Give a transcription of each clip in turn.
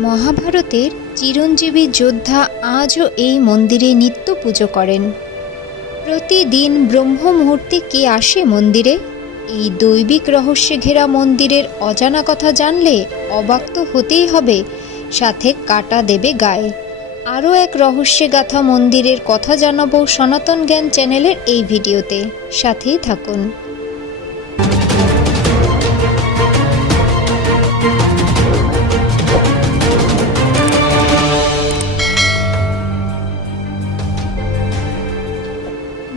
মহাভারতের চিরঞ্জীবী যোদ্ধা আজও এই মন্দিরে নিত্য পুজো করেন। প্রতিদিন ব্রহ্ম মুহূর্তে কে আসে মন্দিরে? এই দৈবিক রহস্যে ঘেরা মন্দিরের অজানা কথা জানলে অবাক তো হতেই হবে, সাথে কাটা দেবে গায়ে। আরও এক রহস্যে গাথা মন্দিরের কথা জানাবো সনাতন জ্ঞান চ্যানেলের এই ভিডিওতে, সাথেই থাকুন।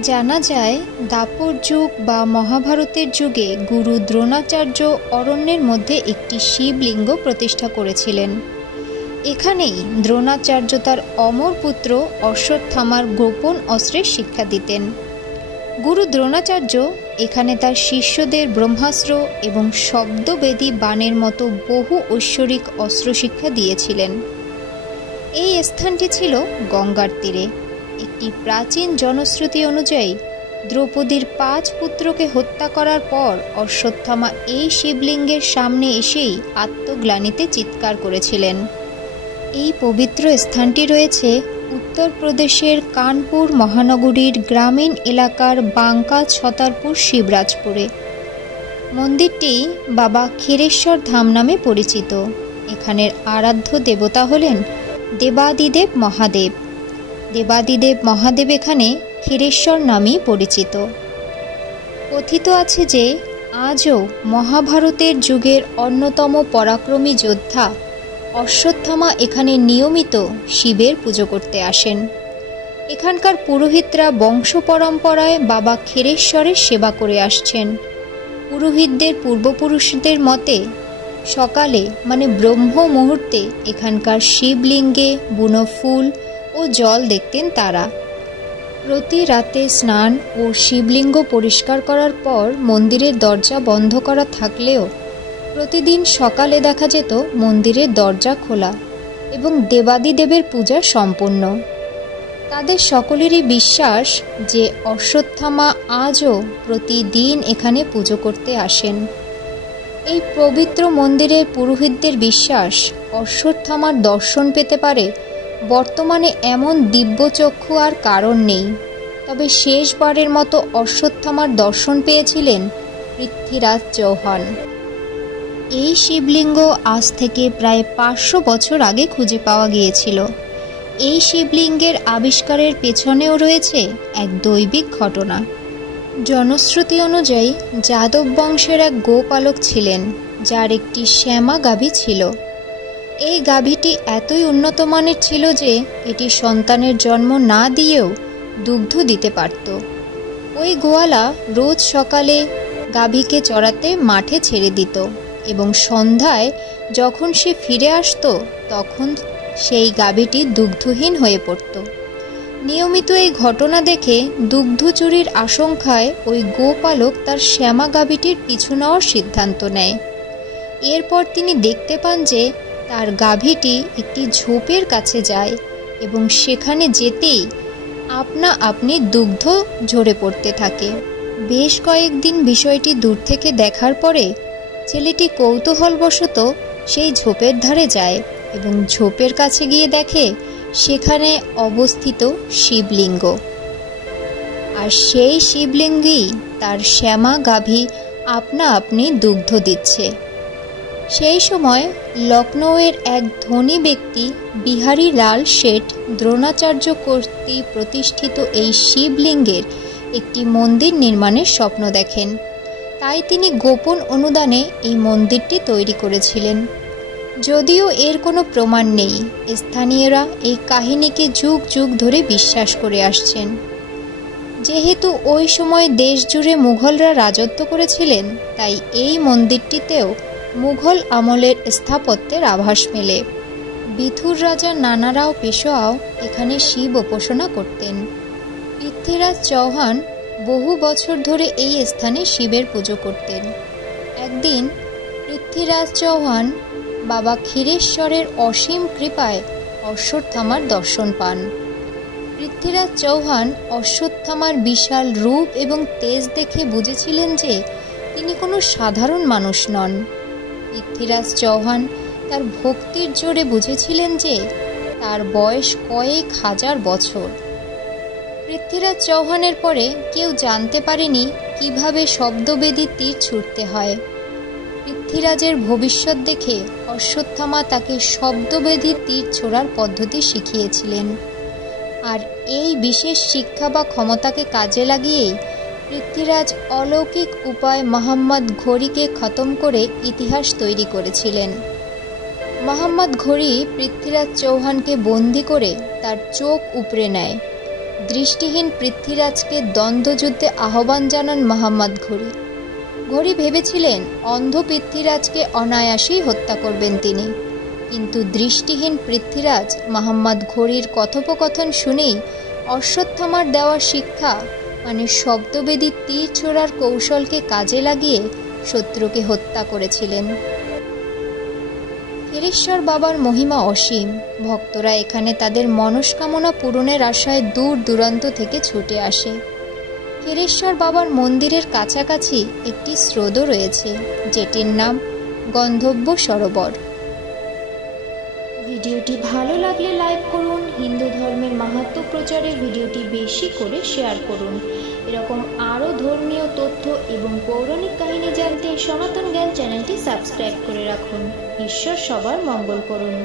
জানা যায়, দাপর যুগ বা মহাভারতের যুগে গুরু দ্রোণাচার্য অরণ্যের মধ্যে একটি শিবলিঙ্গ প্রতিষ্ঠা করেছিলেন। এখানেই দ্রোণাচার্য তার অমর পুত্র অশ্বত্থামার গোপন অস্ত্রের শিক্ষা দিতেন। গুরু দ্রোণাচার্য এখানে তার শিষ্যদের ব্রহ্মাস্ত্র এবং শব্দবেদী বাণের মতো বহু ঐশ্বরিক অস্ত্র শিক্ষা দিয়েছিলেন। এই স্থানটি ছিল গঙ্গার তীরে। একটি প্রাচীন জনশ্রুতি অনুযায়ী দ্রৌপদীর 5 পুত্রকে হত্যা করার পর অশ্বত্থামা এই শিবলিঙ্গের সামনে এসেই আত্মগ্লানিতে চিৎকার করেছিলেন। এই পবিত্র স্থানটি রয়েছে উত্তরপ্রদেশের কানপুর মহানগরীর গ্রামীণ এলাকার বাঙ্কা ছতারপুর শিবরাজপুরে। মন্দিরটি বাবা ক্ষীরেশ্বর ধাম নামে পরিচিত। এখানের আরাধ্য দেবতা হলেন দেবাদিদেব মহাদেব। দেবাদিদেব মহাদেব এখানে ক্ষীরেশ্বর নামেই পরিচিত। কথিত আছে যে আজও মহাভারতের যুগের অন্যতম পরাক্রমী যোদ্ধা অশ্বত্থামা এখানে নিয়মিত শিবের পুজো করতে আসেন। এখানকার পুরোহিতরা বংশ পরম্পরায় বাবা ক্ষীরেশ্বরের সেবা করে আসছেন। পুরোহিতদের পূর্বপুরুষদের মতে সকালে ব্রহ্ম মুহূর্তে এখানকার শিবলিঙ্গে বুনো ফুল ও জল দেখতেন তারা। প্রতি রাতে স্নান ও শিবলিঙ্গ পরিষ্কার করার পর মন্দিরের দরজা বন্ধ করা থাকলেও প্রতিদিন সকালে দেখা যেত মন্দিরের দরজা খোলা এবং দেবাদিদেবের পূজা সম্পূর্ণ। তাদের সকলেরই বিশ্বাস যে অশ্বত্থামা আজও প্রতিদিন এখানে পুজো করতে আসেন। এই পবিত্র মন্দিরের পুরোহিতদের বিশ্বাস, অশ্বত্থামার দর্শন পেতে পারে বর্তমানে এমন দিব্যচক্ষু আর কারণ নেই। তবে শেষবারের মতো অশ্বত্থামার দর্শন পেয়েছিলেন পৃথ্বীরাজ চৌহান। এই শিবলিঙ্গ আজ থেকে প্রায় 500 বছর আগে খুঁজে পাওয়া গিয়েছিল। এই শিবলিঙ্গের আবিষ্কারের পেছনেও রয়েছে এক দৈবিক ঘটনা। জনশ্রুতি অনুযায়ী যাদব বংশের এক গোপালক ছিলেন, যার একটি শ্যামা গাভী ছিল। এই গাভীটি এতই উন্নত মানের ছিল যে এটি সন্তানের জন্ম না দিয়েও দুগ্ধ দিতে পারত। ওই গোয়ালা রোজ সকালে গাভীকে চড়াতে মাঠে ছেড়ে দিত এবং সন্ধ্যায় যখন সে ফিরে আসতো তখন সেই গাভীটি দুগ্ধহীন হয়ে পড়ত। নিয়মিত এই ঘটনা দেখে দুগ্ধ চুরির আশঙ্কায় ওই গোপালক তার শ্যামা গাভীটির পিছু নেওয়ার সিদ্ধান্ত নেয়। এরপর তিনি দেখতে পান যে তার গাভীটি একটি ঝোপের কাছে যায় এবং সেখানে যেতেই আপনা আপনি দুগ্ধ ঝরে পড়তে থাকে। বেশ কয়েকদিন বিষয়টি দূর থেকে দেখার পরে ছেলেটি কৌতূহলবশত সেই ঝোপের ধারে যায় এবং ঝোপের কাছে গিয়ে দেখে সেখানে অবস্থিত শিবলিঙ্গ। আর সেই শিবলিঙ্গেই তার শ্যামা গাভী আপনা আপনি দুগ্ধ দিচ্ছে। সেই সময় লখনৌয়ের এক ধনী ব্যক্তি বিহারী লাল শেঠ দ্রোণাচার্য কর্তৃক প্রতিষ্ঠিত এই শিবলিঙ্গের একটি মন্দির নির্মাণের স্বপ্ন দেখেন। তাই তিনি গোপন অনুদানে এই মন্দিরটি তৈরি করেছিলেন। যদিও এর কোনো প্রমাণ নেই, স্থানীয়রা এই কাহিনীকে যুগ যুগ ধরে বিশ্বাস করে আসছেন। যেহেতু ওই সময় দেশ জুড়ে মুঘলরা রাজত্ব করেছিলেন, তাই এই মন্দিরটিতেও মুঘল আমলের স্থাপত্যের আভাস মেলে। বিথুর রাজা নানারাও পেশোয়াও এখানে শিব উপাসনা করতেন। পৃথ্বীরাজ চৌহান বহু বছর ধরে এই স্থানে শিবের পুজো করতেন। একদিন পৃথ্বীরাজ চৌহান বাবা ক্ষীরেশ্বরের অসীম কৃপায় অশ্বত্থামার দর্শন পান। পৃথ্বীরাজ চৌহান অশ্বত্থামার বিশাল রূপ এবং তেজ দেখে বুঝেছিলেন যে তিনি কোনো সাধারণ মানুষ নন। পৃথ্বীরাজ চৌহান তার ভক্তির জোরে বুঝেছিলেন যে তার বয়স কয়েক হাজার বছর। পৃথ্বীরাজ চৌহানের পরে কেউ জানতে পারেনি কিভাবে শব্দবেদী তীর ছুটতে হয়। পৃথ্বীরাজের ভবিষ্যৎ দেখে অশ্বত্থামা তাকে শব্দবেদী তীর ছোড়ার পদ্ধতি শিখিয়েছিলেন। আর এই বিশেষ শিক্ষা বা ক্ষমতাকে কাজে লাগিয়েই পৃথ্বীরাজ অলৌকিক উপায় মোহাম্মদ ঘোরিকে খতম করে ইতিহাস তৈরি করেছিলেন। মোহাম্মদ ঘোরি পৃথ্বীরাজ চৌহানকে বন্দি করে তার চোখ উপড়ে নেয়। দৃষ্টিহীন পৃথ্বীরাজকে দ্বন্দ্বযুদ্ধে আহ্বান জানান মোহাম্মদ ঘোরি। ঘোরি ভেবেছিলেন অন্ধ পৃথ্বীরাজকে অনায়াসেই হত্যা করবেন তিনি, কিন্তু দৃষ্টিহীন পৃথ্বীরাজ মোহাম্মদ ঘোরির কথোপকথন শুনেই অশ্বত্থামার দেওয়া শিক্ষা মানে শব্দবেদী তীর ছোড়ার কৌশলকে কাজে লাগিয়ে শত্রুকে হত্যা করেছিলেন। ক্ষীরেশ্বর বাবার মহিমা অসীম। ভক্তরা এখানে তাদের মনস্কামনা পূরণের আশায় দূর দূরান্ত থেকে ছুটে আসে। ক্ষীরেশ্বর বাবার মন্দিরের কাছাকাছি একটি স্রোতও রয়েছে, যেটির নাম গন্ধব্য সরোবর। ভিডিওটি ভালো লাগলে লাইক করুন। হিন্দু ধর্মের মাহাত্ম্য প্রচারে ভিডিওটি বেশি করে শেয়ার করুন। এরকম আরও ধর্মীয় তথ্য এবং পৌরাণিক কাহিনী জানতে সনাতন জ্ঞান চ্যানেলটি সাবস্ক্রাইব করে রাখুন। ঈশ্বর সবার মঙ্গল করুন।